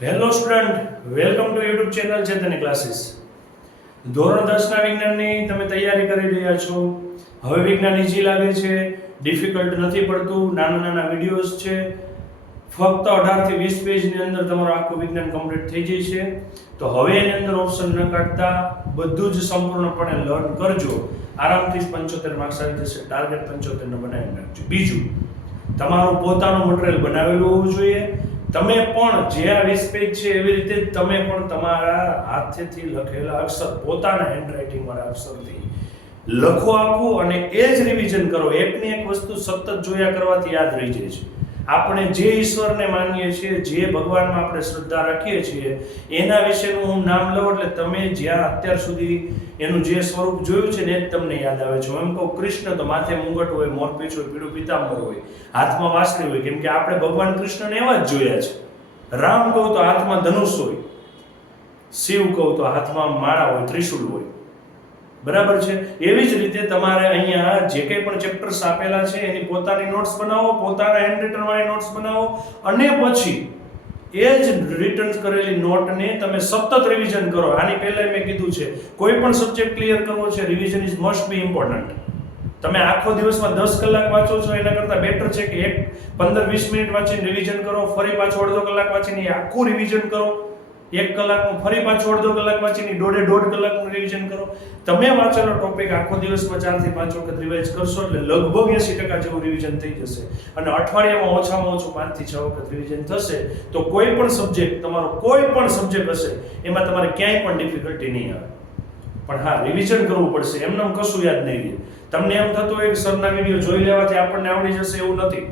Hello student welcome to YouTube channel Chetni classes ધોરણ દસના વિજ્ઞાનની તમે તૈયારી કરી રહ્યા છો. હવે વિજ્ઞાન ઈઝી લાગે છે. ડિફિકલ્ટ નથી પડતું. નાના નાના વિડીયોઝ છે. ફક્ત અઢારથી વીસ પેજની અંદર તમારું આખું વિજ્ઞાન કમ્પ્લીટ થઈ જાય છે. તો હવે એની અંદર ઓપ્શન ન કાઢતા બધું જ સંપૂર્ણપણે લર્ન કરજો. આરામથી પંચોતેર માર્ક્સ આવી જશે. ટાર્ગેટ પંચોતેરનો બનાવી નાખજો. બીજું, તમારું પોતાનું મટીરિયલ બનાવેલું હોવું જોઈએ. તમે પણ જે આ વીસ છે એવી રીતે તમે પણ તમારા હાથેથી લખેલા અક્ષર, પોતાના હેન્ડરાઇટિંગ વાળા અક્ષરથી લખો આખું અને એ જ રિવિઝન કરો. એકની એક વસ્તુ સતત જોયા કરવાથી યાદ રહી જાય છે. આપણે જે ઈશ્વરને માનીએ છીએ, જે ભગવાનમાં આપણે શ્રદ્ધા રાખીએ છીએ, એના વિશેનું હું નામ લઉં એટલે તમે જ્યાં અત્યાર સુધી એનું જે સ્વરૂપ જોયું છે ને એ જ તમને યાદ આવે છે. હું એમ કહું, કૃષ્ણ તો માથે મુંગટ હોય મોરપીંછ હોય, પીળું પિતાંબર હોય, હાથમાં વાસળી હોય, કેમ કે આપણે ભગવાન કૃષ્ણને એવા જ જોયા છે. રામ કહું તો હાથમાં ધનુષ હોય, શિવ કહું તો હાથમાં માળા હોય, ત્રિશૂળ હોય. બરાબર છે? એવી જ રીતે તમારે અહીંયા જે કંઈ પણ ચેપ્ટર્સ આપેલા છે, એની પોતાની નોટ્સ બનાવો, પોતાના હેન્ડ રિટર્નવાળી નોટ્સ બનાવો અને પછી એ જ રિટર્ન કરેલી નોટને તમે સતત રિવિઝન કરો. આની પહેલાં મેં કીધું છે, કોઈ પણ સબ્જેક્ટ ક્લિયર કરવો છે revision is most be important તમે આખો દિવસમાં દસ કલાક વાંચો છો, એના કરતાં બેટર છે કે એક પંદર વીસ મિનિટ વાંચીને રિવિઝન કરો, ફરી પાછો અડધો કલાક વાંચીને આખું રિવિઝન કરો. એક કલાકનું ફરી પાછું અડધો કલાક વાંચીને દોઢે દોઢ કલાકનું રિવિઝન કરો. તમે વાંચેલો ટોપિક આખો દિવસમાં ચારથી પાંચ વખત રિવાઇઝ કરશો એટલે લગભગ એસી ટકા જેવું રિવિઝન થઈ જશે. અને અઠવાડિયામાં ઓછામાં ઓછું પાંચથી છ વખત રિવિઝન થશે, તો કોઈ પણ સબ્જેક્ટ તમારો કોઈ પણ સબ્જેક્ટ હશે, એમાં તમારે ક્યાંય પણ ડિફિકલ્ટી નહીં આવે. પણ હા રિવિઝન કરવું પડશે, એમને એમ કશું યાદ નહીં રહે. તમને એમ થતું હોય કે સરના વીડિયો જોઈ લેવાથી આપણને આવડી જશે એવું નથી.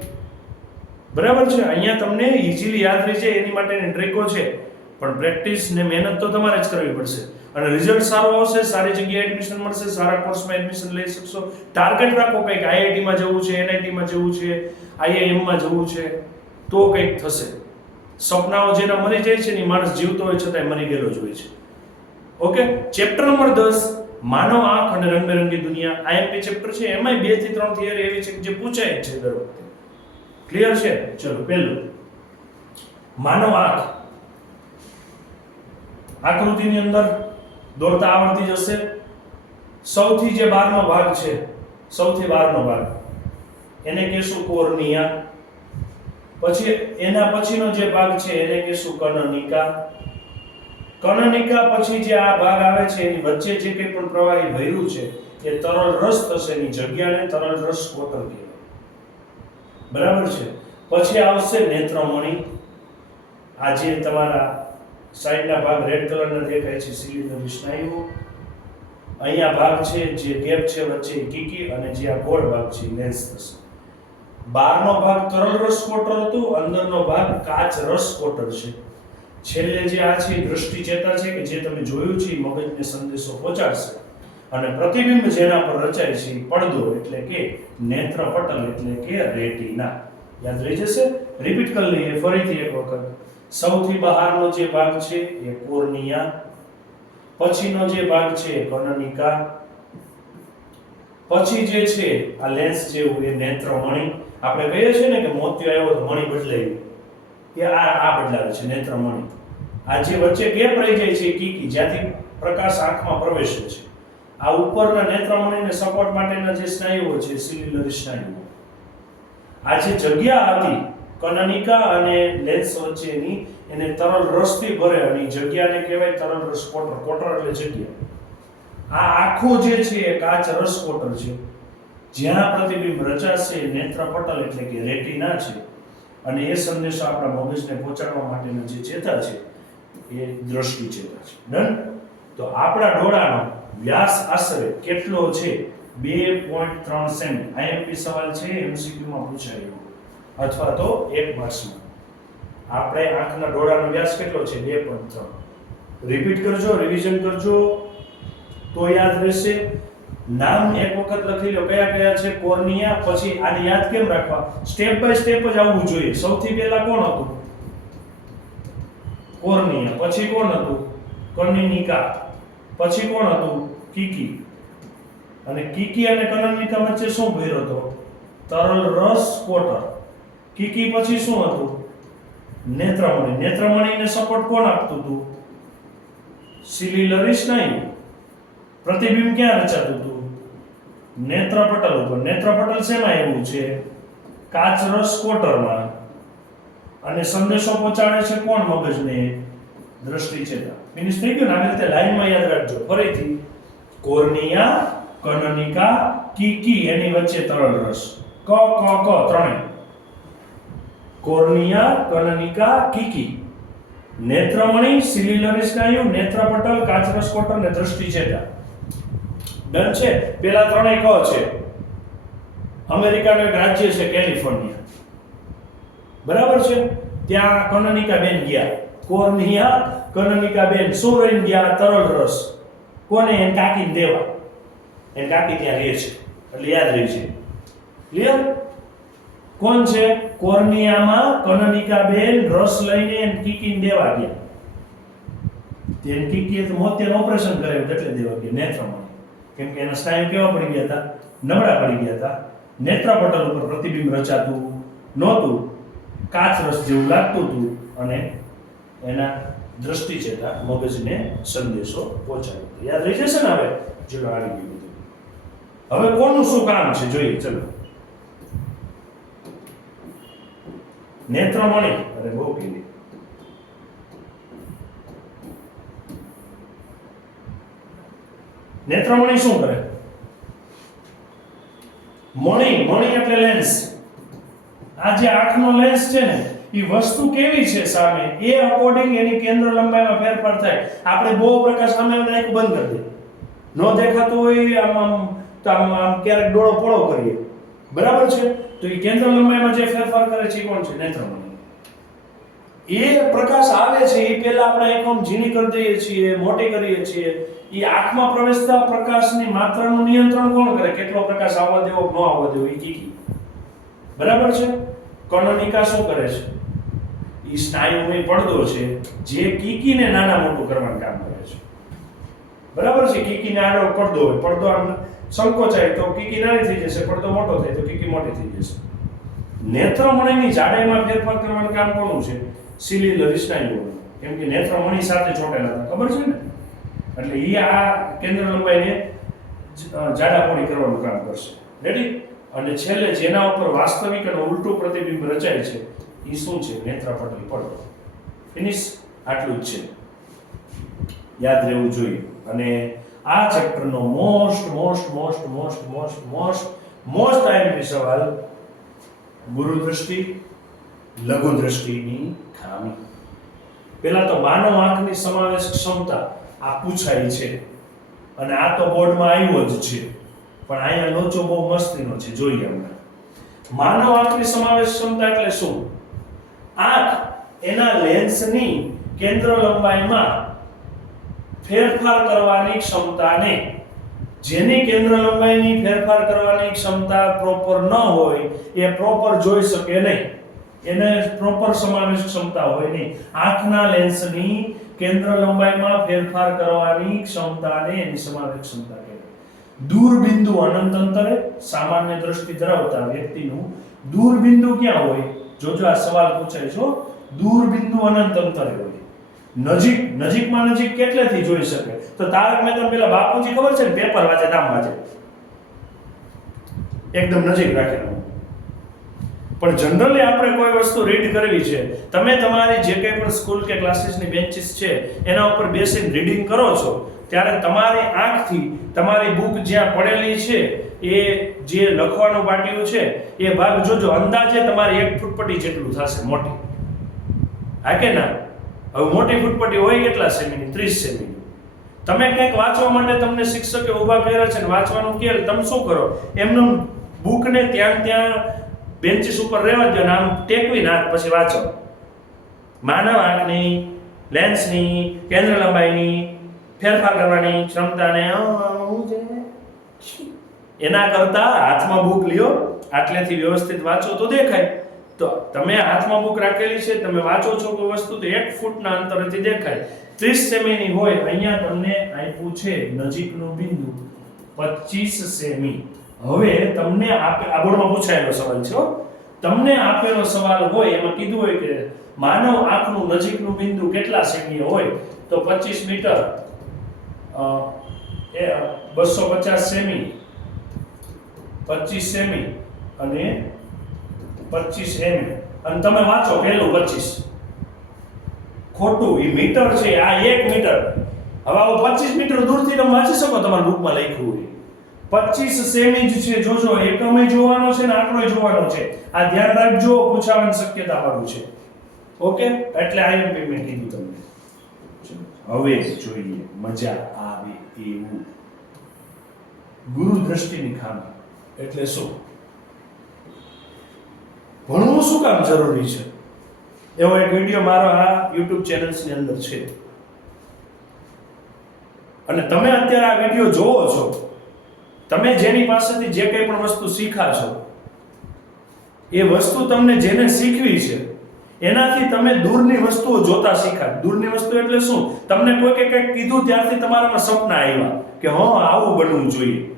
બરાબર છે? અહીંયા તમને ઇઝીલી યાદ રહી જાય, એની માટેની ટ્રેકો છે. પણ પ્રેક્ટિસ ને મહેનત તો તમારે જ કરવી પડશે. અને રિઝલ્ટ સારું આવશે, સારી જગ્યાએ એડમિશન મળશે, સારા કોર્સમાં એડમિશન લઈ શકશો. ટાર્ગેટ રાખો કંઈક આઈઆઈટીમાં જવું છે એનઆઈટીમાં જવું છે આઈઆઈએમમાં જવું છે, તો કંઈક થશે. સપનાઓ જેના મરી જાય છે ને માણસ જીવતો હોય છતાંય મરી ગયેલો જ હોય છે. ઓકે? ચેપ્ટર નંબર દસ, માનવ આંખ અને રંગબેરંગી દુનિયા. આઈએમપી ચેપ્ટર છે, એમાંય બેથી ત્રણ થિયરી એવી છે કે જે પૂછાય છે દર વખતે. ક્લિયર છે? ચલો, પહેલું. માનવ આંખ. આકૃતિની અંદર દોરતા આવડતી જશે. સૌથી જે બહારનો ભાગ છે, સૌથી બહારનો ભાગ. એને કહેશું કોર્નિયા. પછી એના પછીનો જે ભાગ છે, એને કહેશું કર્ણનિકા કર્ણનિકા પછી જે આ ભાગ આવે છે, એની વચ્ચે જે કંઈ પણ પ્રવાહી વહેલું છે, એ તરલ રસ થશે એની જગ્યાને તરલ રસ કોટર કહેવાય. બરાબર છે? પછી આવશે નેત્રમણી. આ જે તમારા સાઈડના ભાગ રેડ કલરના દેખાય છે સિલિન્ડરની સ્નાયુઓ. અહીંયા ભાગ છે, જે ગેપ છે વચ્ચે કીકી અને જે આ ગોળ ભાગ છે લેન્સ થશે. બહારનો ભાગ તરલ રસ કોટર હતું, અંદરનો ભાગ કાચ રસ કોટર છે. છેલ્લે જે આ છે દૃષ્ટિ ચેતા છે કે જે તમે જોયું છે મગજને સંદેશો પહોંચાડશે. અને પ્રતિબિંબ જેના પર રચાય છે પડદો એટલે કે નેત્રપટલ એટલે કે રેટિના. યાદ રહી જશે? રિપીટ કરી લઈએ, ફરીથી એક વખત. સૌથી બહારનો જે ભાગ છે એ કોર્નિયા, પછીનો જે ભાગ છે એ કર્ણનિકા પછી જે છે આ લેન્સ જેવું એ નેત્રમણી. આપણે કહીએ છીએ ને કે મોતિયો આવ્યો તો મણી બદલાયું. એ આ આ બદલાવે છે, નેત્રમણી. આ જે વચ્ચે ગેપ રહી જાય છે કીકી જ્યાંથી પ્રકાશ આંખમાં પ્રવેશે છે. આ ઉપરના નેત્રમણીને સપોર્ટ માટેના જે સ્નાયુઓ છે સિલિલરી સ્નાયુઓ. આ જે જગ્યા હતી કનનિકા અને લેન્સ વચ્ચેની એને તરલ રસથી ભરે અને જગ્યાને કહેવાય તરલ રસ કોટર. કોટર એટલે જગ્યા. આ આખું જે છે એ કાચ રસ કોટર છે. જ્યાં પ્રતિબિંબ રચાશે નેત્રપટલ એટલે કે રેટિના છે. અને એ સંદેશો આપણા મગજને પહોંચાડવા માટેના જે ચેતા છે, એ દ્રષ્ટિ ચેતા છે. ડન? તો આપણા ડોળાનો વ્યાસ આશરે કેટલો છે? બે પોઈન્ટ ત્રણ સેમી. આઈએમપી સવાલ છે, એમસીક્યુમાં પૂછાયો અથવા તો એક માર્ક્સમાં. આપણે આંખના ડોળાનો વ્યાસ કેટલો છે? બે પોઈન્ટ ત્રણ. રિપીટ કરજો રિવિઝન કરજો, તો યાદ રહેશે. નામ એક વખત લખી લો, કયા કયા છે? કોર્નિયા, પછી આને યાદ કેમ રાખવા? સ્ટેપ બાય સ્ટેપ જ આવવું જોઈએ. સૌથી પહેલા કોણ હતું? કોર્નિયા. પછી કોણ હતું? કર્ણિનિકા પછી કોણ હતું? કીકી. અને કીકી અને કર્ણિનિકા વચ્ચે શું ભર્યો હતો? તરલ રસ કોટર. કીકી પછી શું હતું? નેત્રમણી. નેત્રમણીને સપોર્ટ કોણ આપતું હતું? સિલિલરી નહીં. પ્રતિબિંબ ક્યાં રચાતું હતું? નેત્રપટલ ઉપર. નેત્રપટલ શેમાં એવું છે? કાચરસ કોટરમાં. અને સંદેશો પહોંચાડે છે કોણ મગજને? દ્રષ્ટિ ચેતા. ફિનિશ થઈ ગયું ને, આવી રીતે લાઈનમાં યાદ રાખજો. ફરીથી, કોર્નિયા, કનનિકા કીકી એની વચ્ચે તરલ રસ. ક ક ક, ત્રણેય. કોર્નિયા કનનિકા કીકી. નેત્રમણી સિલિલરી સ્નાયુ નેત્રપટલ કાચરસ કોટર ને દ્રષ્ટિ ચેતા ડન છે? પેલા ત્રણેય ક છે. અમેરિકાનું એક રાજ્ય છે, કેલિફોર્નિયા. બરાબર છે? ત્યાં કનનિકા બેન ગયા. કોર્નિયા, કનનિકા બેન શું રહીને ગયા, તરલ રસ. કોને? એને કાકીને દેવા. એને કાકી ત્યાં રહે છે. એટલે યાદ રહે છે. ક્લિયર કોણ છે? કોર્નિયામાં કનનિકા બેન રસ લઈને એને કીકીને દેવા ગયા. તેને કીકીએ તો મોતિયાનું ઓપરેશન કરાવ્યું એટલે દેવા ગયા, નેત્રમાં. કેમ કે એના સ્નાયુ કેવા પડી ગયા હતા? નબળા પડી ગયા હતા. નેત્રપટલ ઉપર પ્રતિબિંબ રચાતું નહોતું. કાચ રસ જેવું લાગતું હતું અને એના દ્રષ્ટિ ચેતા મગજને સંદેશો પહોંચાડ્યો. યાદ રહી જશે ને હવે? ચલો, આવી ગયું હવે કોનું શું કામ છે? જોઈએ, ચલો. નેત્રમણી અરે બહુ કીધી નેત્રમણી શું કરે મણી મણી એટલે લેન્સ આ જે આંખનો લેન્સ છે ને એ વસ્તુ કેવી છે સામે એ અકોર્ડિંગ એની કેન્દ્ર લંબાઈમાં ફેરફાર થાય આપણે બહુ પ્રકાશ સામે એક બંધ કરી દે ન દેખાતું હોય આમ આમ તો આમ આમ ક્યારેક ડોળો પોળો કરીએ બરાબર છે તો એ કેન્દ્ર લંબાઈમાં જે ફેરફાર કરે છે એ કોણ છે? નેત્રમણી એ પ્રકાશ આવે છે, એ પહેલા આપણે એકમ ઝીણી કરી દઈએ છીએ, મોટી કરીએ છીએ. એ આંખમાં પ્રવેશતા પ્રકાશની માત્રાનું નિયંત્રણ કોણ કરે? કેટલો પ્રકાશ આવવા દેવો ન આવવા દેવો? એ કીકી. બરાબર છે? કર્ણનિકા શું કરે છે? એ સ્નાયુમય પડદો છે, જે કીકીને નાના મોટું કરવાનું કામ કરે છે. બરાબર છે? કીકીને આડો પડદો હોય. પડદો આમ સંકોચાય તો કીકી નાની થઈ જશે પડદો મોટો થાય, તો કીકી મોટી થઈ જશે. નેત્રમણીની જાડાઈમાં ફેરફાર કરવાનું કામ કોનું છે? સિલિલરી સ્નાયુઓ કેમ કે નેત્રમણી સાથે જોડાયેલા હતા, ખબર છે ને? એટલે એ આ કેન્દ્ર લંબાઈને જાડાપોડી કરવાનું કામ કરશે. રેડી અને છેલ્લે જેના ઉપર વાસ્તવિક અને ઉલટું પ્રતિબિંબ રચાય છે એ શું છે? નેત્રપટલ પડદો ફિનિશ આટલું જ છે. યાદ રહેવું જોઈએ. અને આ ચેપ્ટરનો most most most most most most most IMP સવાલ, ગુરુ દ્રષ્ટિ, લઘુ દ્રષ્ટિની ખામી. પહેલા તો માનવ આંખની સમાવેશ ક્ષમતા આ પૂછાય છે. અને આ તો બોર્ડમાં આવ્યો જ છે. પણ અહીંયા લોચો બહુ મસ્તીનો છે, જોઈએ હમણાં માનવ આંખની સમાવેશ ક્ષમતા એટલે શું? આંખ એના લેન્સની કેન્દ્ર લંબાઈમાં ફેરફાર કરવાની ક્ષમતાને જેની કેન્દ્ર લંબાઈની ફેરફાર કરવાની ક્ષમતા પ્રોપર ન હોય, એ પ્રોપર જોઈ શકે નહીં. એને પ્રોપર સમાવેશ ક્ષમતા હોય નહીં. આંખના લેન્સની કેન્દ્ર લંબાઈમાં ફેરફાર કરવાની ક્ષમતાને એની સમાવેશ ક્ષમતા કહેવાય. દૂરબિંદુ અનંત અંતરે સામાન્ય દ્રષ્ટિ ધરાવતા વ્યક્તિનું દૂરબિંદુ ક્યાં હોય? જોજો આ સવાલ પૂછાય છો દૂરબિંદુ અનંત અંતરે હોય. નજીક, નજીકમાં નજીક કેટલેથી જોઈ શકે? તો તારક મહેતા પેલા બાપુજી ખબર છે ને? પેપર વાંચે, નામ વાંચે. એકદમ નજીક રાખેલું. પણ જનરલી આપણે કોઈ વસ્તુ રીડ કરવી છે. તમે તમારી જે કંઈ પણ સ્કૂલ કે ક્લાસીસની બેન્ચીસ છે, એના ઉપર બેસીને રીડિંગ કરો છો, ત્યારે તમારી આંખથી તમારી બુક જ્યાં પડેલી છે, એ જે લખવાનું બાટ્યું છે, એ ભાગ જોજો. અંદાજે તમારી એક ફૂટપટ્ટી જેટલું થશે, મોટી. હા કે ના? હવે મોટી ફૂટપટ્ટી હોય કેટલા સેમીની? ત્રીસ સેમીની. તમે કંઈક વાંચવા માટે તમને શિક્ષકે ઊભા કર્યા છે ને વાંચવાનું કે તમે શું કરો? એમનું બુકને ત્યાં ત્યાં બેન્ચીસ ઉપર રહેવા દો નામ આમ ટેકવીને હાથ પછી વાંચો. માનવ આંખની લેન્સની કેન્દ્ર લંબાઈની ફેરફાર કરવાની ક્ષમતાને એના કરતા હાથમાં બુક લ્યો, આટલેથી વ્યવસ્થિત વાંચો તો દેખાય. તો તમે હાથમાં બુક રાખેલી છે, તમે વાંચો છો કોઈ વસ્તુ, તો એક ફૂટના અંતરેથી દેખાય. ત્રીસ સેમીની હોય, અહીંયા તમને આપ્યું છે નજીકનું બિંદુ પચીસ સેમી. હવે તમને આ બોર્ડમાં પૂછાયેલો સવાલ છે તમને આપેલો સવાલ હોય, એમાં કીધું હોય કે માનવ આંખનું નજીકનું બિંદુ કેટલા સેમી હોય, તો 25 મીટર એ, બસો પચાસ સેમી પચીસ સેમી, અને પચીસ એમ અને તમે વાંચો પહેલું પચીસ. ખોટું એ મીટર છે, આ એક મીટર. હવે આવું પચીસ મીટર દૂરથી તમે વાંચી શકો તમારા બુકમાં લખ્યું હોય. પચીસ સેમી જ છે, જોજો એકમે જોવાનો છે ને આંકડો જોવાનો છે. આ ધ્યાન રાખજો, પૂછાવાની શક્યતા વાળું છે. ઓકે? એટલે આઈએમપી મેં કીધું તમને. હવે જોઈએ, મજા આવે એવું. ગુરુ દ્રષ્ટિની ખામી. એટલે શું? ભણવું શું કામ જરૂરી છે? એવો એક વીડિયો મારો આ યુટ્યુબ ચેનલ્સની અંદર છે. અને તમે અત્યારે આ વીડિયો જોવો છો. તમે જેની પાસેથી જે કંઈ પણ વસ્તુ શીખા છો, એ વસ્તુ તમને જેને શીખવી છે, એનાથી તમે દૂરની વસ્તુઓ જોતા શીખા. દૂરની વસ્તુ એટલે શું? તમને કોઈ કે કંઈક કીધું ત્યારથી તમારામાં સપના આવ્યા કે, હા, આવું બનવું જોઈએ.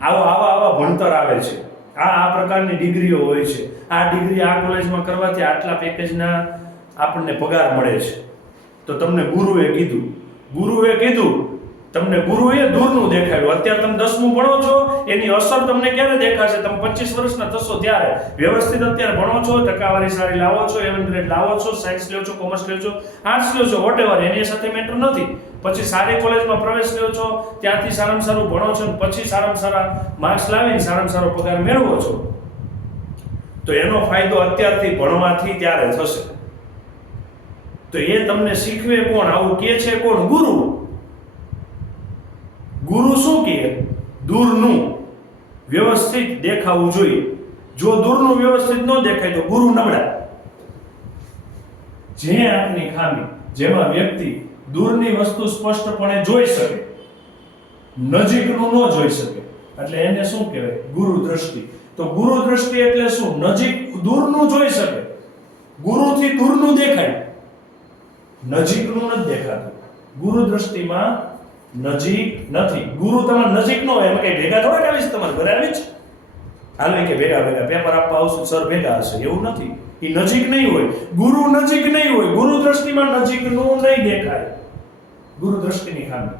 આવો આવા આવા ભણતર આવે છે. આ આ પ્રકારની ડિગ્રીઓ હોય છે. આ ડિગ્રી આ કોલેજમાં કરવાથી આટલા પેકેજના આપણને પગાર મળે છે. તો તમને ગુરુએ કીધું. ગુરુએ કીધું તમને ગુરુએ દૂરનું દેખાડ્યું. અત્યારે તમે દસમું ભણો છો, એની અસર તમને ક્યારે દેખાશે તમે પચીસ વર્ષના થશો ત્યારે. વ્યવસ્થિત અત્યારે ભણો છો, ટકાવારી સારી લાવો છો એવન ગ્રેડ લાવો છો સાયન્સ લ્યો છો કોમર્સ લ્યો છો આર્ટ્સ લ્યો છો વોટેવર એની સાથે મેટર નથી. પછી સારી કોલેજમાં પ્રવેશ લ્યો છો, ત્યાંથી સારામાં સારું ભણો છો પછી સારામાં સારા માર્ક્સ લાવીને સારામાં સારો પગાર મેળવો છો. તો એનો ફાયદો અત્યારથી ભણવાથી ત્યારે થશે. તો એ તમને શીખવે કોણ? આવું કે છે કોણ? ગુરુ. ગુરુ શું કહે? દૂરનું વ્યવસ્થિત દેખાવું જોઈએ. જો દૂરનું વ્યવસ્થિત ન દેખાય તો ગુરુ નબળા જે આંખની ખામી, જેમાં વ્યક્તિ દૂરની વસ્તુ સ્પષ્ટપણે જોઈ શકે, નજીકનું ન જોઈ શકે, એટલે એને શું કહેવાય? ગુરુ દ્રષ્ટિ. તો ગુરુ દ્રષ્ટિ એટલે શું? નજીક દૂરનું જોઈ શકે. ગુરુથી દૂરનું દેખાય. નજીકનું નથી દેખાતું. ગુરુ દ્રષ્ટિમાં નજીક નથી. ગુરુ તમારા નજીક નો હોય, એમ કઈ ભેગા થોડા આવીશ તમારા ઘરે આવી જ? હાલ કે ભેગા ભેગા પેપર આપવા આવશું સર ભેગા હશે, એવું નથી. એ નજીક નહીં હોય. ગુરુ નજીક નહીં હોય. ગુરુ દ્રષ્ટિમાં નજીકનું નહીં દેખાય. ગુરુ દ્રષ્ટિની ખામી.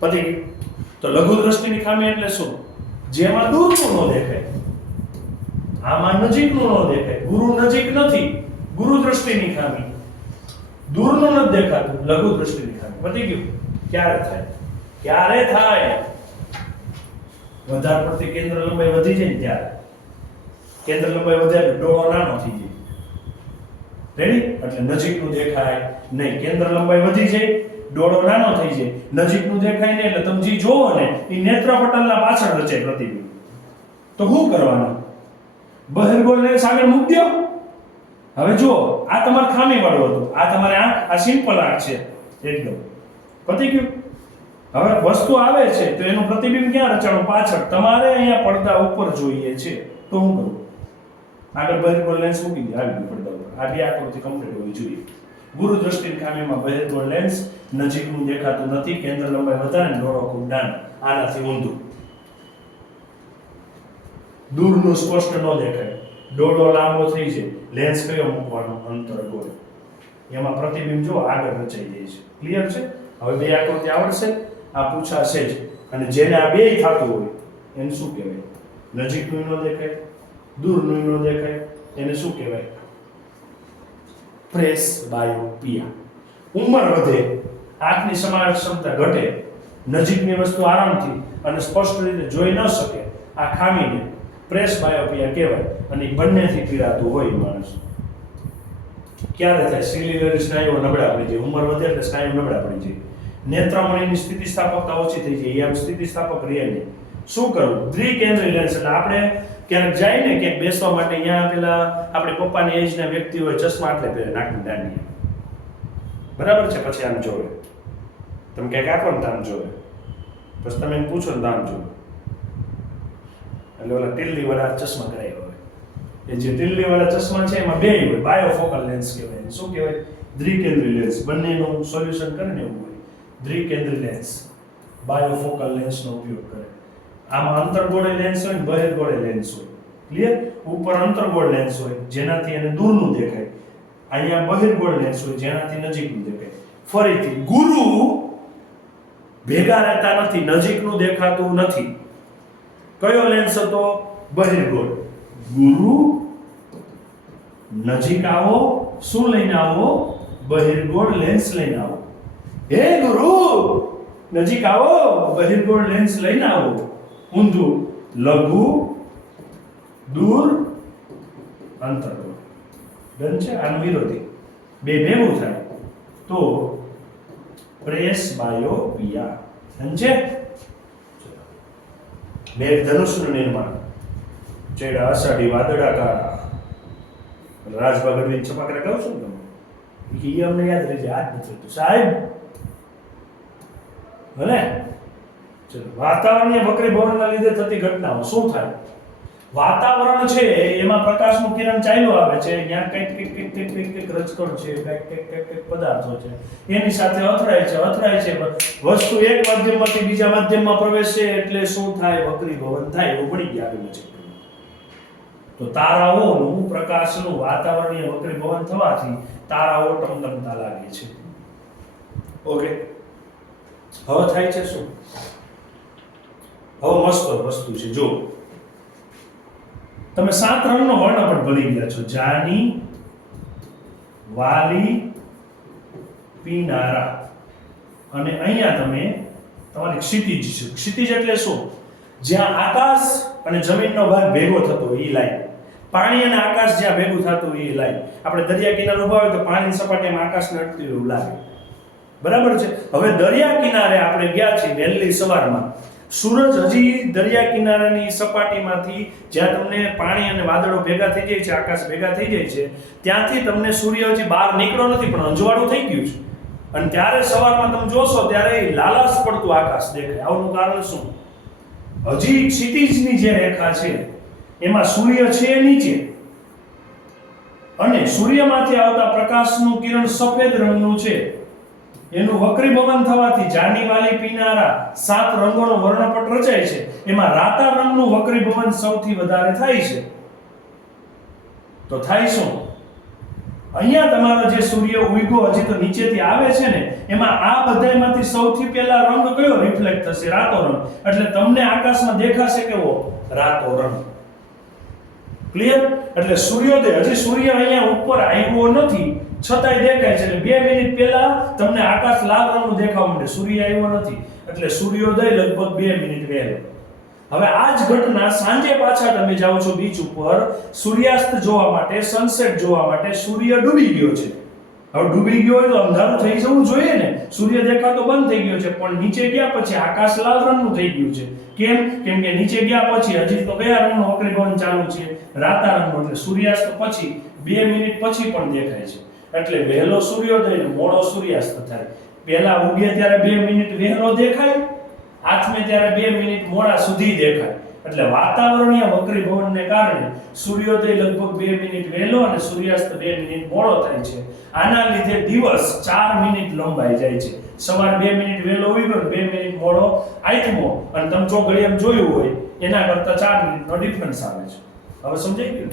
પતિ, તો લઘુ દ્રષ્ટિની ખામી એટલે શું? જેમાં દૂરનું ન દેખાય, આમાં નજીકનું ન દેખાય. ગુરુ નજીક નથી. ગુરુ દ્રષ્ટિની ખામી. દૂરનું નથી દેખાતું. લઘુ દ્રષ્ટિની ખામી. પતી ગયું. ક્યારે થાય? ક્યારે થાય? વધારે પડતી કેન્દ્ર લંબાઈ વધી જાય ને ત્યારે. કેન્દ્ર લંબાઈ વધે ડોળો નાનો થઈ જાય. રેડી એટલે નજીકનું દેખાય નહીં. કેન્દ્ર લંબાઈ વધી જાય, ડોળો નાનો થઈ જાય. નજીકનું દેખાય ને એટલે તમે જે જોવો ને એ નેત્રપટલના પાછળ રચે પ્રતિબિંબ. તો શું કરવાનું? બહિર્ગોળને સામે મૂકી દો હવે જુઓ, આ તમારે ખામી વાળું હતું. આ તમારે આંખ આ સિમ્પલ આંખ છે. એકદમ. પતી ગયું? હવે વસ્તુ આવે છે, તો એનું પ્રતિબિંબ ક્યાં રચાણું? પાછળ. તમારે અહીંયા પડદા ઉપર જોઈએ છે. તો હું કરું? આગળ બહિર્ગોળ લેન્સ મૂકી દે. આવી પડદા ઉપર. આ બે આકૃતિ કમ્પ્લીટ હોવી જોઈએ. ગુરુ દ્રષ્ટિની ખામીમાં બહિર્ગોળ લેન્સ નજીકનું દેખાતું નથી. કેન્દ્ર લંબાઈ વધારે ડોળો ખૂબ નાનો. આનાથી ઊંધું. દૂરનું સ્પષ્ટ ન દેખાય. ડોળો લાંબો થઈ છે લેન્સ કયો મૂકવાનો અંતર ગોળ એમાં પ્રતિબિંબ જો આગળ રચાઈ જાય છે. ક્લિયર છે? હવે બે આકૃતિ આવડશે, આ પૂછાશે જ. અને જેને આ બે થતું હોય, એને શું કહેવાય? નજીકનું ન દેખાય, દૂરનું ન દેખાય, એને શું કહેવાય? પ્રેસ બાયોપિયા ઉંમર વધે, આંખની સમાવેશ ક્ષમતા ઘટે, નજીકની વસ્તુ આરામથી અને સ્પષ્ટ રીતે જોઈ ન શકે, આ ખામીને પ્રેસ બાયોપિયા કહેવાય અને બંનેથી પીડાતું હોય માણસ. ક્યારે થાય? સિલિલરી સ્નાયુઓ નબળા પડી જાય. ઉંમર વધે એટલે સ્નાયુ નબળા પડી જાય. નેત્રમણીની સ્થિતિસ્થાપકતા ઓછી થઈ જાય. એમ સ્થિતિસ્થાપક રહે નહીં. શું કરવું? દ્વિકેન્દ્રી લેન્સ એટલે આપણે ક્યારેક જાય ને ક્યાંક બેસવા માટે અહીંયા પેલા આપણે પપ્પાની એજના વ્યક્તિ હોય, ચશ્મા એટલે પહેરે નાકની દાંડી બરાબર છે? પછી આમ જોવે. તમે ક્યાંક આપો ને તામ આમ જોવે. પછી તમે એને પૂછો ને તામ આમ જોવે. એટલે ઓલા ટીલ્લી વાળા ચશ્મા કરાવ્યા. એ જે તિલ્લી વાળા ચશ્મા છે, એમાં બે હોય. બાયોફોકલ લેન્સ કહેવાય. શું કહેવાય? દ્વિકેન્દ્રી લેન્સ બંનેનું સોલ્યુશન કરે ને એવું હોય. દ્વિકેન્દ્રી લેન્સ બાયોફોકલ લેન્સનો ઉપયોગ કરે. આમાં અંતરગોળે લેન્સ હોય ને લેન્સ હોય. ક્લિયર ઉપર અંતરગોળ લેન્સ હોય, જેનાથી એને દૂરનું દેખાય. અહીંયા બહિર્ગોળ લેન્સ હોય, જેનાથી નજીકનું દેખાય. ફરીથી, ગુરુ ભેગા રહેતા નથી, નજીકનું દેખાતું નથી. કયો લેન્સ હતો? બહિર્ગોળ. ગુરુ નજીક આવો, શું લઈને આવો? બહિર્ગોળ લેન્સ લઈને આવો. હે ગુરુ, નજીક આવો, બહિર્ગોળ લેન્સ લઈને આવો. ઊંધું, લઘુ, દૂર, અંતર્ગોળ. ડન છે? આનો વિરોધી. બે ભેગું થાય. તો પ્રેસ બાયોપિયા સમજે મેઘ ધનુષનું નિર્માણ. ચેડા, અષાઢી, વાદળા કાળા રાજભા ગઢવી છપાકરા કહું છું ને તમને? એ અમને યાદ રહી જાય આજ નથી તો સાહેબ! હને ચલો, વાતાવરણીય વક્રી ભવનના લીધે થતી ઘટનાઓ શું થાય? વાતાવરણ છે, એમાં પ્રકાશનું કિરણ ચાલ્યું આવે છે, જ્યાં કંઈક કંઈક કંઈક કંઈક કંઈક કંઈક રજકણ છે, કંઈક કંઈક કંઈક કંઈક પદાર્થો છે. એની સાથે અથડાય છે અથડાય છે વસ્તુ એક માધ્યમમાંથી બીજા માધ્યમમાં પ્રવેશે એટલે શું થાય? વક્રી ભવન થાય, એવું પડી ગયા છે. તો તારાઓનું પ્રકાશનું વાતાવરણીય વક્રીભવન થવાથી તારાઓ ટમટમતા લાગે છે. ઓકે હવે થાય છે શું? હવે મસ્ત વસ્તુ છે. જો તમે સાત રંગનો વર્ણ પણ ભણી ગયા છો. જાની, વાલી, પીનારા. અને અહીંયા તમે તમારી ક્ષિતિજ છે. ક્ષિતિજ એટલે શું? જ્યાં આકાશ અને જમીનનો ભાગ ભેગો થતો એ લાઈન પાણી અને આકાશ જ્યાં ભેગું થતું હોય એ લાઈન. આપણે દરિયા કિનારે ઊભા હોય તો પાણીની સપાટીમાં આકાશને અટકતું એવું લાગે. બરાબર છે? હવે દરિયા કિનારે આપણે ગયા છીએ વહેલી સવારમાં. સૂરજ હજી દરિયા કિનારાની સપાટીમાંથી જ્યાં તમને પાણી અને વાદળો ભેગા થઈ જાય છે, આકાશ ભેગા થઈ જાય છે, ત્યાંથી તમને સૂર્ય હજી બહાર નીકળ્યો નથી, પણ અંજવાળું થઈ ગયું છે. અને ત્યારે સવારમાં તમે જોશો ત્યારે લાલાશ પડતું આકાશ દેખાય. આવનું કારણ શું? હજી ક્ષિતિજની જે રેખા છે એમાં સૂર્ય છે નીચે. અને સૂર્યમાંથી આવતા પ્રકાશનું કિરણ સફેદ રંગનું છે. એનું વક્રીભવન થવાથી જાની વાલી પીનારા સાત રંગોનો વર્ણપટ રચાય છે. એમાં રાતા રંગનું વક્રીભવન સૌથી વધારે થાય છે. તો થાય શું? અહીંયા તમારો જે સૂર્ય ઉગ્યો હજી તો નીચેથી આવે છે ને, એમાં આ બધાયમાંથી સૌથી પહેલા રંગ કયો રિફ્લેક્ટ થશે? રાતો રંગ. એટલે તમને આકાશમાં દેખાશે કેવો? રાતો રંગ. ક્લિયર એટલે સૂર્યોદય, હજી સૂર્ય અહીંયા ઉપર આવ્યો નથી. છતાંય દેખાય છે. બે મિનિટ પહેલા તમને આકાશ લાલ રંગનું દેખાવા માંડે સૂર્ય આવ્યો નથી. એટલે સૂર્યોદય લગભગ બે મિનિટ વહેલો. હવે આ જ ઘટના સાંજે પાછા તમે જાઓ છો બીચ ઉપર. સૂર્યાસ્ત જોવા માટે સનસેટ જોવા માટે સૂર્ય ડૂબી ગયો છે. હવે ડૂબી ગયો હોય તો અંધારું થઈ જવું જોઈએ ને. સૂર્ય દેખાતો બંધ થઈ ગયો છે. પણ નીચે ગયા પછી આકાશ લાલ રંગનું થઈ ગયું છે. કેમ? કેમ કે નીચે ગયા પછી હજી તો કયા રંગનો વક્રીભવન ચાલુ છે. રાતા રંગનું એટલે સૂર્યાસ્ત પછી બે મિનિટ પછી પણ દેખાય છે. એટલે વહેલો સૂર્યોદય ને મોડો સૂર્યાસ્ત થાય. પહેલા ઉગે ત્યારે બે મિનિટ વહેલો દેખાય આથમે ત્યારે બે મિનિટ મોડા સુધી દેખાય. એટલે વાતાવરણીય વક્રીભવનને કારણે સૂર્યોદય લગભગ બે મિનિટ વહેલો અને સૂર્યાસ્ત બે મિનિટ મોડો થાય છે. આના લીધે દિવસ ચાર મિનિટ લંબાઈ જાય છે. સવાર બે મિનિટ વહેલો ઉગ્યો બે મિનિટ મોડો આથમો અને તમે જો ઘડિયાળ જોયું હોય, એના કરતાં ચાર મિનિટનો ડિફરન્સ આવે છે. હવે સમજાઈ ગયું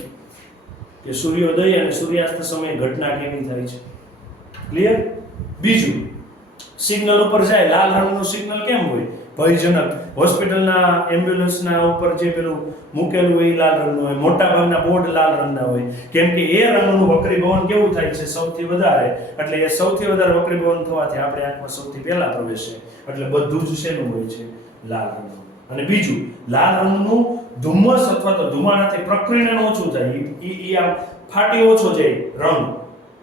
કે સૂર્યોદય અને સૂર્યાસ્ત સમયે ઘટના કેવી થાય છે? ક્લિયર બીજું સિગ્નલ ઉપર જાય, લાલ રંગનું સિગ્નલ કેમ હોય? ભયજનક. હોસ્પિટલના એમ્બ્યુલન્સના ઉપર જે પેલું મૂકેલું હોય એ લાલ રંગનું હોય. મોટા ભાગના બોર્ડ લાલ રંગના હોય. કેમ કે એ રંગનું વક્રીભવન કેવું થાય છે? સૌથી વધારે. એટલે એ સૌથી વધારે વક્રીભવન થવાથી આપણે આંખમાં સૌથી પહેલા પ્રવેશે. એટલે બધું જ શેનું હોય છે? લાલ રંગનું. અને બીજું, લાલ રંગનું ધુમ્મસ અથવા તો ધુમાડાથી પ્રકીર્ણન ઓછું થાય. એ એ આમ ફાટી ઓછો જાય રંગ.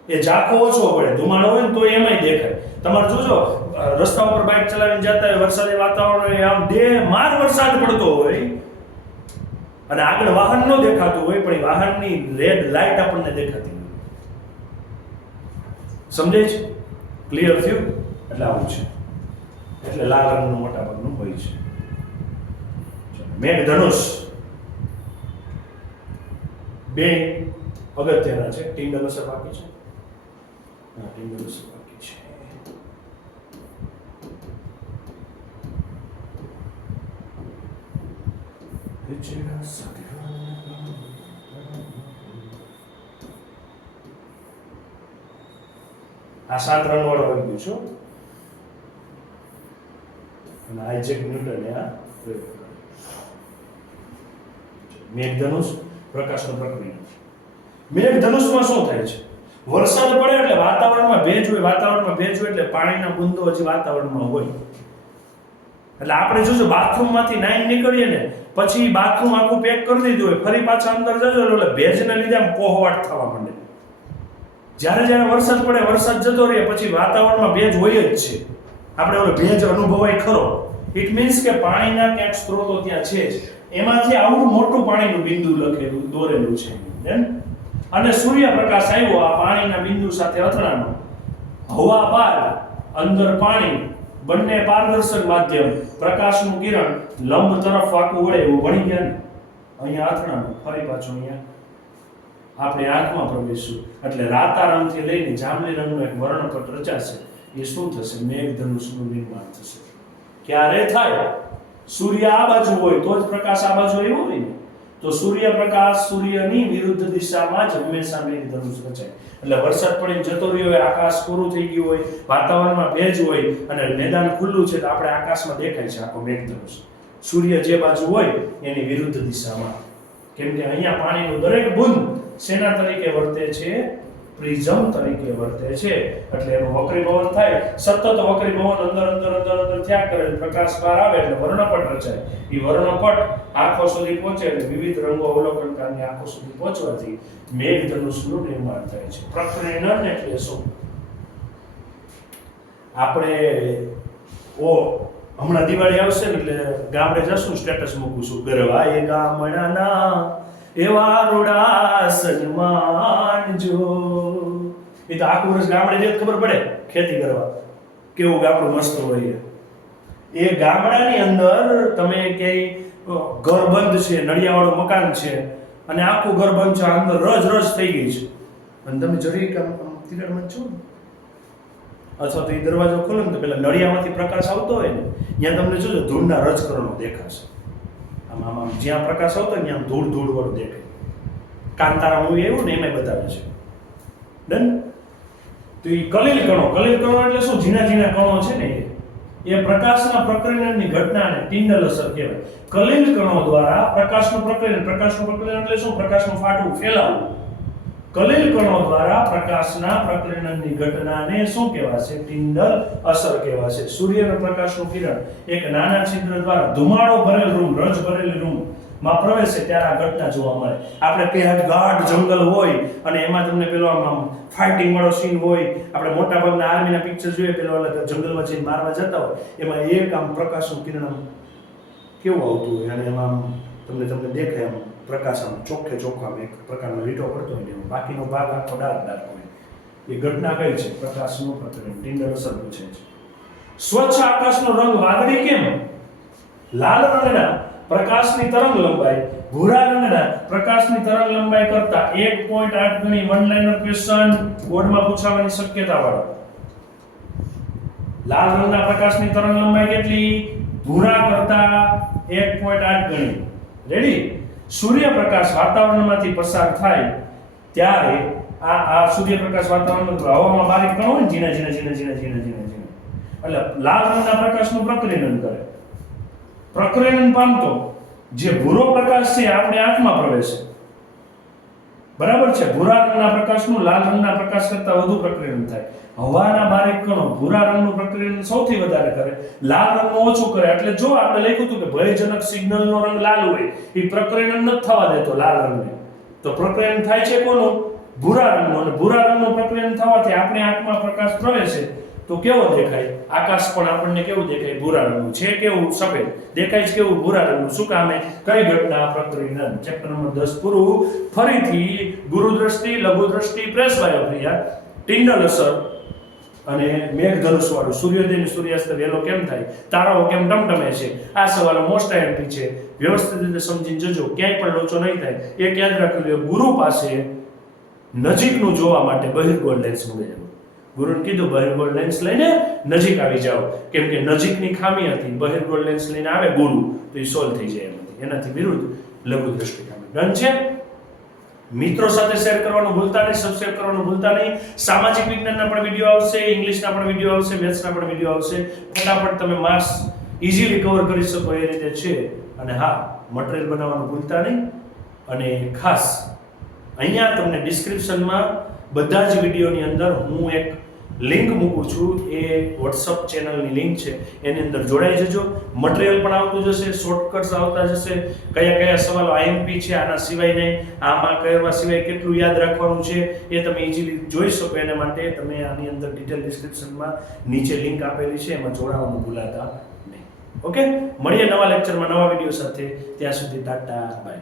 એ ઝાંખો ઓછો પડે, ધુમાડો હોય ને તો એમાંય દેખાય. તમારે જોજો રસ્તા ઉપર બાઇક ચલાવીને જતા હોય, વરસાદી વાતાવરણ હોય, આમ બે માર વરસાદ પડતો હોય, અને આગળ વાહન ન દેખાતું હોય, પણ એ વાહનની રેડ લાઇટ આપણને દેખાતી હોય. સમજાય છે? ક્લિયર થયું? એટલે આવું છે. એટલે લાલ રંગનું મોટા ભાગનું હોય છે. મેઘધનુષ બે અગત્યના છે. ટીમ ધનુષ બાકી છે? હા, ટીમ ધનુષ બાકી છે. આ સાત રન વાળો આવી ગયું છું અને આઈજેક ન્યૂટન આ મેઘધનુષ પ્રકાશનો પ્રક્રિયા મેઘધનુષમાં શું થાય છે? વરસાદ પડે એટલે વાતાવરણમાં ભેજ હોય, વાતાવરણમાં ભેજ હોય એટલે પાણીના બુંદો હજી વાતાવરણમાં હોય. એટલે આપણે જોજો, બાથરૂમમાંથી નાઈન નીકળીએ ને, પછી બાથરૂમ આખું પેક કરી દીધું હોય, ફરી પાછા અંદર જજો એટલે ભેજને લીધે આમ કોહવાટ થવા માંડે. જ્યારે જ્યારે વરસાદ પડે, વરસાદ જતો રહે, પછી વાતાવરણમાં ભેજ હોય જ છે. આપણે ભેજ અનુભવાય ખરો. ઇટ મીન્સ કે પાણીના ક્યાંક સ્ત્રોતો ત્યાં છે જ. એમાંથી આવું મોટું પાણીનું બિંદુ લખેલું, દોરેલું છે. અને સૂર્યપ્રકાશ આવ્યો આ પાણીના બિંદુ સાથે અથડાનો. હવા બહાર અંદર પાણી, બંને પારદર્શક માધ્યમ, પ્રકાશનું કિરણ લંબ તરફ વાકું વળે એવું ભણી ગયા ને? અહીંયા અથડાનું, ફરી પાછું અહીંયા. આપણે આંખમાં પ્રવેશશું. એટલે રાતા રંગથી લઈને જાંબલી રંગનો એક વર્ણપટ રચાશે. એ શું થશે? મેઘધનુષનું નિર્માણ થશે. ક્યારે થાય? સૂર્ય આ બાજુ હોય તો જ પ્રકાશ આ બાજુ આવ્યો હોય ને? તો સૂર્યપ્રકાશ સૂર્યની વિરુદ્ધ દિશામાં જ હંમેશા મેઘધનુષ રચાય. એટલે વરસાદ પડીને જતો રહ્યો હોય, આકાશ પૂરું થઈ ગયું હોય, વાતાવરણમાં ભેજ હોય અને મેદાન ખુલ્લું છે, તો આપણે આકાશમાં દેખાય છે આખો મેઘધનુષ સૂર્ય જે બાજુ હોય, એની વિરુદ્ધ દિશામાં. કેમ કે અહીંયા પાણીનું દરેક બુંદ શેના તરીકે વર્તે છે પ્રિઝમ તરીકે વર્તે છે. એટલે એનું વક્રીભવન થાય. સતત વક્રીભવન અંદર અંદર અંદર અંદર થયા કરે પ્રકાશ બહાર આવે એટલે વર્ણપટ રચાય. એ વર્ણપટ આંખો સુધી પહોંચે એટલે વિવિધ રંગો અવલોકનકારની આંખો સુધી પહોંચવાથી મેઘધનુષનું નિર્માણ થાય છે. પ્રકૃતિનન એટલે શું આપણે ઓ, હમણાં દિવાળી આવશે ને એટલે ગામડે જશું સ્ટેટસ મૂકું છું. ગરવાએ ગામડાના એવા રૂડા સન્માનજો એ તો આખું વર્ષ ગામડે જે ખબર પડે ખેતી કરવા કેવું ગામડું મસ્ત હોય એ. ગામડાની અંદર તમે ક્યાંય ઘર બંધ છે નળિયાવાળું મકાન છે અને આખું ઘર બંધ છે અંદર રજ રજ થઈ ગઈ છે. અને તમે જરીક કામ આમ તિરાડમાં છો ને? અથવા તો એ દરવાજો ખોલો ને તો પેલા નળિયામાંથી પ્રકાશ આવતો હોય ને ત્યાં તમને જોજો ધૂળના રજકરણો દેખાશે. આમ આમ જ્યાં પ્રકાશ આવતો ત્યાં ધૂળ ધૂળ વાળું દેખાય. કાંતારા મૂવી આવ્યું ને એમાં બતાવે છે. ડન તો એ કલીલ કણો કલીલ કણો એટલે શું? ઝીણા ઝીણા કણો છે ને એ. એ પ્રકાશના પ્રકરણની ઘટનાને ટિન્ડલ અસર કહેવાય. કલીલ કણો દ્વારા પ્રકાશનું પ્રકરણ પ્રકાશનું પ્રકરણ એટલે શું? પ્રકાશનું ફાટવું, ફેલાવવું. કલીલ કણો દ્વારા પ્રકાશના પ્રકરણની ઘટનાને શું કહેવાશે? ટિંડલ અસર કહેવાશે. સૂર્યના પ્રકાશનું કિરણ એક નાના છિદ્ર દ્વારા ધુમાડો ભરેલ રૂમ, રજ ભરેલી રૂમમાં પ્રવેશે ત્યારે આ ઘટના જોવા મળે. આપણે પહેલા ગાઢ જંગલ હોય અને એમાં તમને પેલો આમ ફાઇટિંગ વાળો સીન હોય, આપણે મોટા ભાગના આર્મીના પિક્ચર જોઈએ, પેલો જંગલમાં જઈને મારવા જતા હોય, એમાં એક આમ પ્રકાશનું કિરણ કેવું આવતું હોય? અને એમાં તમને તમને દેખાય આમ પ્રકાશ ચોખ્ખે ચોખ્ખો એક પ્રકારનો લીટો પડતો હોય એમાં બાકીનો ભાગ આખો ડાર્ક ડાર્ક હોય. એ ઘટના કઈ છે? પ્રકાશનું પ્રકરણ ટિન્ડર અસર પૂછે છે. સ્વચ્છ આકાશનો રંગ વાદળી કેમ? લાલ રંગના પ્રકાશની તરંગ લંબાઈ. ભૂરા રંગના પ્રકાશની તરંગ લંબાઈ કરતા 1.8 ગણી વન લાઇનર ક્વેશ્ચન બોર્ડમાં પૂછાવાની શક્યતા વાળો લાલ રંગના પ્રકાશની તરંગ લંબાઈ કેટલી? ભૂરા કરતા 1.8 ગણી. રેડી સૂર્યપ્રકાશ વાતાવરણમાંથી પસાર થાય ત્યારે આ આ સૂર્યપ્રકાશ વાતાવરણમાં હવામાં બારીક કણો હોય ને ઝીણા ઝીણા ઝીણા ઝીણા ઝીણા ઝીણા ઝીણા. એટલે લાલ રંગના પ્રકાશનું પ્રક્રિયન કરે. પ્રક્રિયન પામતો જે ભૂરો પ્રકાશ છે આપણે આંખમાં પ્રવેશે. બરાબર છે? ભૂરા રંગના પ્રકાશનું, લાલ રંગના પ્રકાશ કરતાં વધુ પ્રક્રિયણ થાય. હવાના બારેક કણો ભૂરા રંગનું પ્રક્રિયણ સૌથી વધારે કરે. લાલ રંગનું ઓછું કરે. એટલે જો આપણે લખ્યું હતું કે ભયજનક સિગ્નલનો રંગ લાલ હોય, એ પ્રક્રિયણ નથી થવા દેતો લાલ રંગને. તો પ્રક્રિયણ થાય છે કોનું? ભૂરા રંગનું. અને ભૂરા રંગનું પ્રકિરણન થવાથી આપણે આંખમાં પ્રકાશ પ્રવેશે તો કેવો દેખાય? આકાશ પણ આપણને કેવું દેખાય? ભૂરા રંગનું છે કેવું? સફેદ. દેખાય છે કેવું? ભૂરા રંગનું. શું કામે કઈ ઘટના? પ્રકૃતિનંદ ચેપ્ટર નંબર દસ. પૂરું ફરીથી ગુરુ દ્રષ્ટિ લઘુ દ્રષ્ટિ પ્રેસ વાયોક્રિયા ટિંડલ અસર અને મેઘધનુષ વાળું સૂર્યોદય સૂર્યાસ્ત વહેલો કેમ થાય? તારાઓ કેમ ટમટમે છે? આ સવાલો મોસ્ટ આઈએમપી છે. વ્યવસ્થિત રીતે સમજીને જજો. ક્યાંય પણ લોચો નહીં થાય. એક યાદ રાખી લો ગુરુ પાસે નજીકનું જોવા માટે બહિર્ગોળ લેન્સ મૂકે ગુરુને કીધું, બહિર્ગોળ લેન્સ લઈને નજીક આવી જાઓ. કેમ કે નજીકની ખામી હતી. બહિર્ગોળ લેન્સ લઈને આવે ગુરુ, તો એ સોલ્વ થઈ જાય એમાંથી. એનાથી વિરુદ્ધ લઘુ દ્રષ્ટિ ખામી ડન છે. મિત્રો સાથે શેર કરવાનું ભૂલતા નહીં સબસ્ક્રાઇબ કરવાનું ભૂલતા નહીં. સામાજિક વિજ્ઞાનના પણ વીડિયો આવશે ઇંગ્લિશના પણ વીડિયો આવશે મેથ્સના પણ વીડિયો આવશે. ફટાફટ તમે માર્ક્સ ઇઝીલી કવર કરી શકો, એ રીતે છે. અને હા મટીરિયલ બનાવવાનું ભૂલતા નહીં. અને ખાસ, અહીંયા તમને ડિસ્ક્રિપ્શનમાં બધા જ વિડીયોની અંદર હું એક લિંક મૂકું છું, એ વોટ્સઅપ ચેનલની લિંક છે, એની અંદર જોડાઈ જજો. મટીરિયલ પણ આવતું જશે શોર્ટકટ્સ આવતા જશે, કયા કયા સવાલો આઈએમપી છે, આના સિવાય નહીં આમાં કયા સિવાય કેટલું યાદ રાખવાનું છે, એ તમે ઇઝીલી જોઈ શકો. એના માટે તમે આની અંદર ડિટેલ ડિસ્ક્રિપ્શનમાં નીચે લિંક આપેલી છે, એમાં જોડાવાનું ભૂલાતા નહીં. ઓકે મળીએ નવા લેક્ચરમાં નવા વીડિયો સાથે. ત્યાં સુધી ટાટા બાય